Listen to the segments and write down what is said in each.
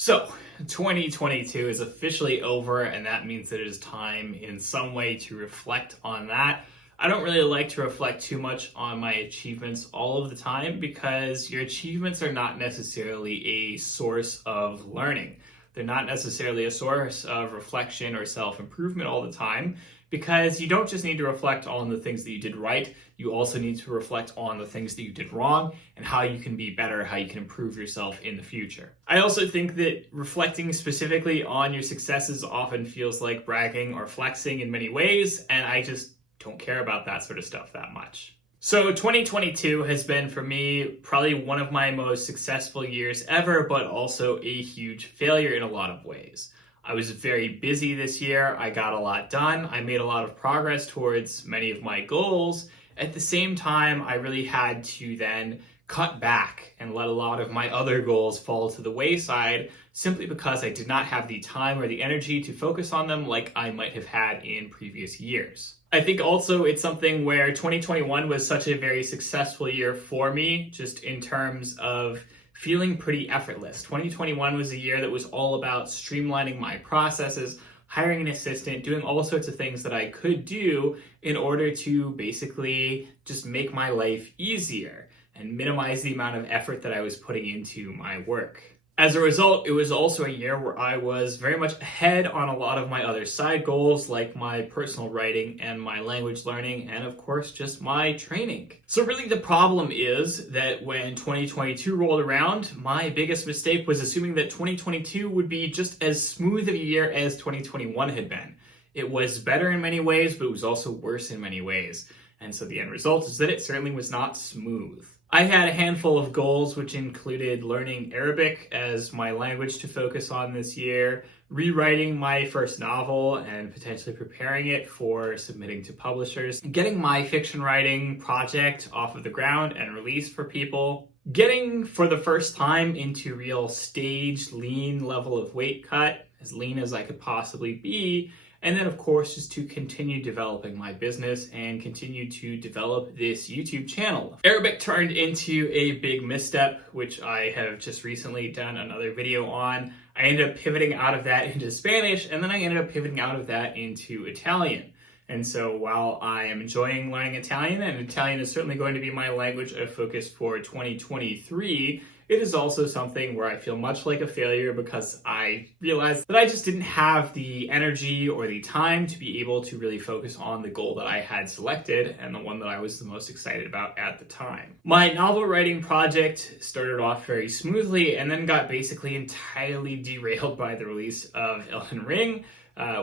So, 2022 is officially over, and that means that it is time in some way to reflect on that. I don't really like to reflect too much on my achievements all of the time because your achievements are not necessarily a source of learning. They're not necessarily a source of reflection or self-improvement all the time because you don't just need to reflect on the things that you did right, you also need to reflect on the things that you did wrong and how you can be better, how you can improve yourself in the future. I also think that reflecting specifically on your successes often feels like bragging or flexing in many ways, and I just don't care about that sort of stuff that much. So 2022 has been for me probably one of my most successful years ever, but also a huge failure in a lot of ways. I was very busy this year. I got a lot done. I made a lot of progress towards many of my goals. At the same time, I really had to then cut back and let a lot of my other goals fall to the wayside simply because I did not have the time or the energy to focus on them like I might have had in previous years. I think also it's something where 2021 was such a very successful year for me, just in terms of feeling pretty effortless. 2021 was a year that was all about streamlining my processes, hiring an assistant, doing all sorts of things that I could do in order to basically just make my life easier and minimize the amount of effort that I was putting into my work. As a result, it was also a year where I was very much ahead on a lot of my other side goals, like my personal writing and my language learning, and of course, just my training. So really the problem is that when 2022 rolled around, my biggest mistake was assuming that 2022 would be just as smooth of a year as 2021 had been. It was better in many ways, but it was also worse in many ways. And so the end result is that it certainly was not smooth. I had a handful of goals, which included learning Arabic as my language to focus on this year, rewriting my first novel and potentially preparing it for submitting to publishers, getting my fiction writing project off of the ground and released for people, getting for the first time into real staged lean level of weight cut, as lean as I could possibly be, and then, of course, just to continue developing my business and continue to develop this YouTube channel. Arabic turned into a big misstep, which I have just recently done another video on. I ended up pivoting out of that into Spanish, and then I ended up pivoting out of that into Italian. And so while I am enjoying learning Italian, and Italian is certainly going to be my language of focus for 2023, it is also something where I feel much like a failure because I realized that I just didn't have the energy or the time to be able to really focus on the goal that I had selected and the one that I was the most excited about at the time. My novel writing project started off very smoothly and then got basically entirely derailed by the release of Elden Ring,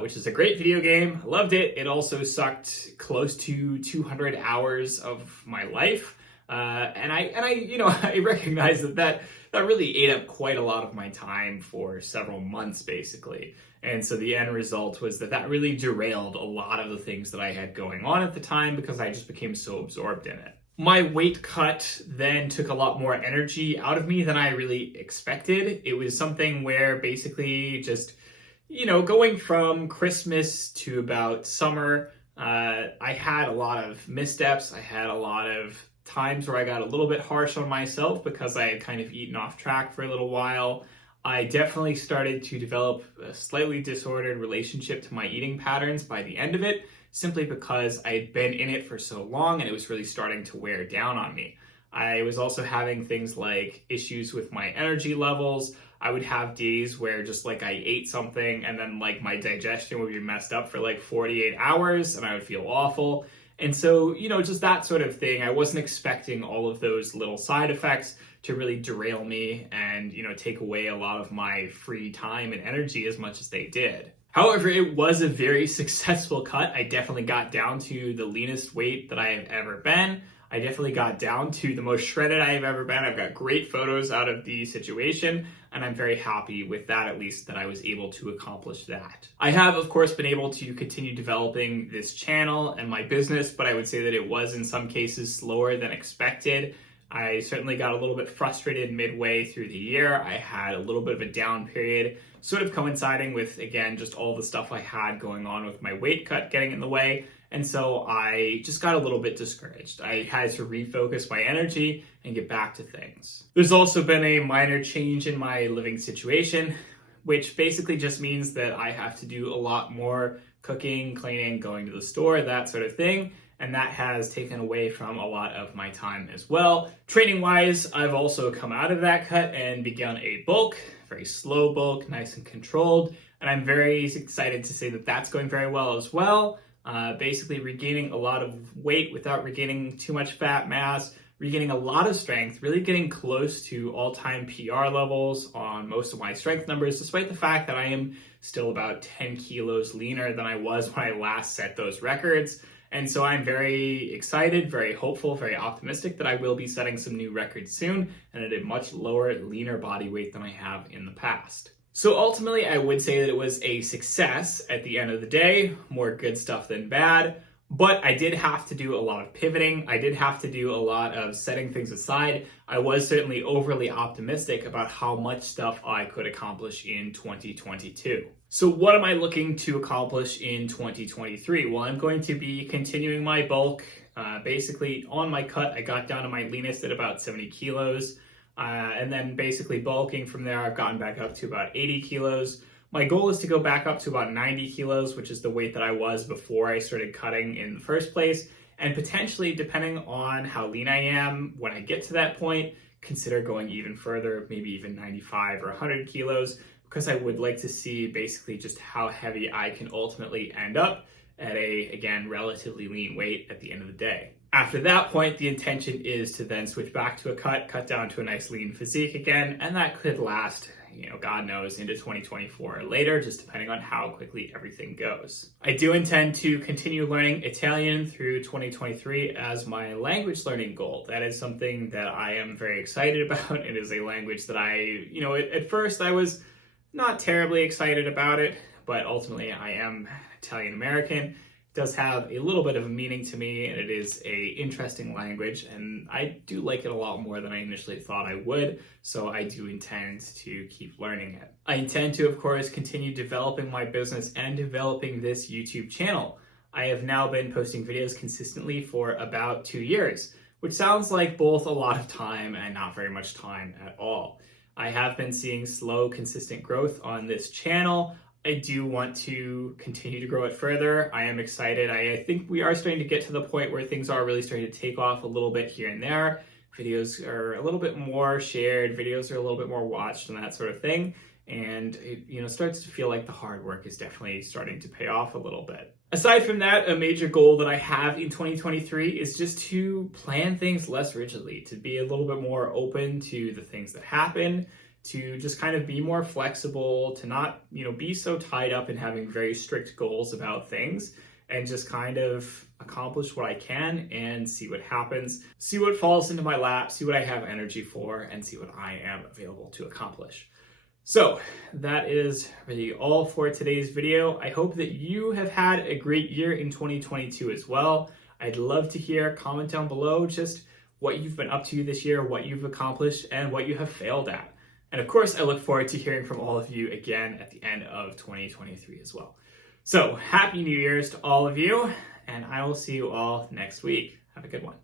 which is a great video game. I loved it. It also sucked close to 200 hours of my life. And I recognize that really ate up quite a lot of my time for several months, basically. And so the end result was that really derailed a lot of the things that I had going on at the time because I just became so absorbed in it. My weight cut then took a lot more energy out of me than I really expected. It was something where basically just, going from Christmas to about summer, I had a lot of missteps. I had a lot of times where I got a little bit harsh on myself because I had kind of eaten off track for a little while. I definitely started to develop a slightly disordered relationship to my eating patterns by the end of it, simply because I had been in it for so long and it was really starting to wear down on me. I was also having things like issues with my energy levels. I would have days where just like I ate something and then like my digestion would be messed up for like 48 hours and I would feel awful. And so, just that sort of thing, I wasn't expecting all of those little side effects to really derail me and, take away a lot of my free time and energy as much as they did. However, it was a very successful cut. I definitely got down to the leanest weight that I have ever been. I definitely got down to the most shredded I have ever been. I've got great photos out of the situation, and I'm very happy with that, at least that I was able to accomplish that. I have, of course, been able to continue developing this channel and my business, but I would say that it was in some cases slower than expected. I certainly got a little bit frustrated midway through the year. I had a little bit of a down period, sort of coinciding with, again, just all the stuff I had going on with my weight cut getting in the way. And so I just got a little bit discouraged. I had to refocus my energy and get back to things. There's also been a minor change in my living situation, which basically just means that I have to do a lot more cooking, cleaning, going to the store, that sort of thing. And that has taken away from a lot of my time as well. Training wise, I've also come out of that cut and begun a bulk, very slow bulk, nice and controlled. And I'm very excited to say that that's going very well as well. Basically regaining a lot of weight without regaining too much fat mass, regaining a lot of strength, really getting close to all-time PR levels on most of my strength numbers, despite the fact that I am still about 10 kilos leaner than I was when I last set those records. And so I'm very excited, very hopeful, very optimistic that I will be setting some new records soon and at a much lower, leaner body weight than I have in the past. So ultimately, I would say that it was a success at the end of the day, more good stuff than bad. But I did have to do a lot of pivoting. I did have to do a lot of setting things aside. I was certainly overly optimistic about how much stuff I could accomplish in 2022. So what am I looking to accomplish in 2023? Well, I'm going to be continuing my bulk. Basically, on my cut, I got down to my leanest at about 70 kilos. And then basically bulking from there, I've gotten back up to about 80 kilos. My goal is to go back up to about 90 kilos, which is the weight that I was before I started cutting in the first place. And potentially, depending on how lean I am, when I get to that point, consider going even further, maybe even 95 or 100 kilos, because I would like to see basically just how heavy I can ultimately end up at a, again, relatively lean weight at the end of the day. After that point, the intention is to then switch back to a cut down to a nice lean physique again, and that could last, God knows, into 2024 or later, just depending on how quickly everything goes. I do intend to continue learning Italian through 2023 as my language learning goal. That is something that I am very excited about. It is a language that at first I was not terribly excited about it, but ultimately I am Italian American. Does have a little bit of a meaning to me, and it is a interesting language, and I do like it a lot more than I initially thought I would, so I do intend to keep learning it. I intend to, of course, continue developing my business and developing this YouTube channel. I have now been posting videos consistently for about 2 years, which sounds like both a lot of time and not very much time at all. I have been seeing slow, consistent growth on this channel. I do want to continue to grow it further. I am excited. I think we are starting to get to the point where things are really starting to take off a little bit here and there. Videos are a little bit more shared, videos are a little bit more watched and that sort of thing. And it starts to feel like the hard work is definitely starting to pay off a little bit. Aside from that, a major goal that I have in 2023 is just to plan things less rigidly, to be a little bit more open to the things that happen, to just kind of be more flexible, to not, be so tied up in having very strict goals about things, and just kind of accomplish what I can and see what happens, see what falls into my lap, see what I have energy for, and see what I am available to accomplish. So that is really all for today's video. I hope that you have had a great year in 2022 as well. I'd love to hear, comment down below just what you've been up to this year, what you've accomplished, and what you have failed at. And of course, I look forward to hearing from all of you again at the end of 2023 as well. So happy New Year's to all of you, and I will see you all next week. Have a good one.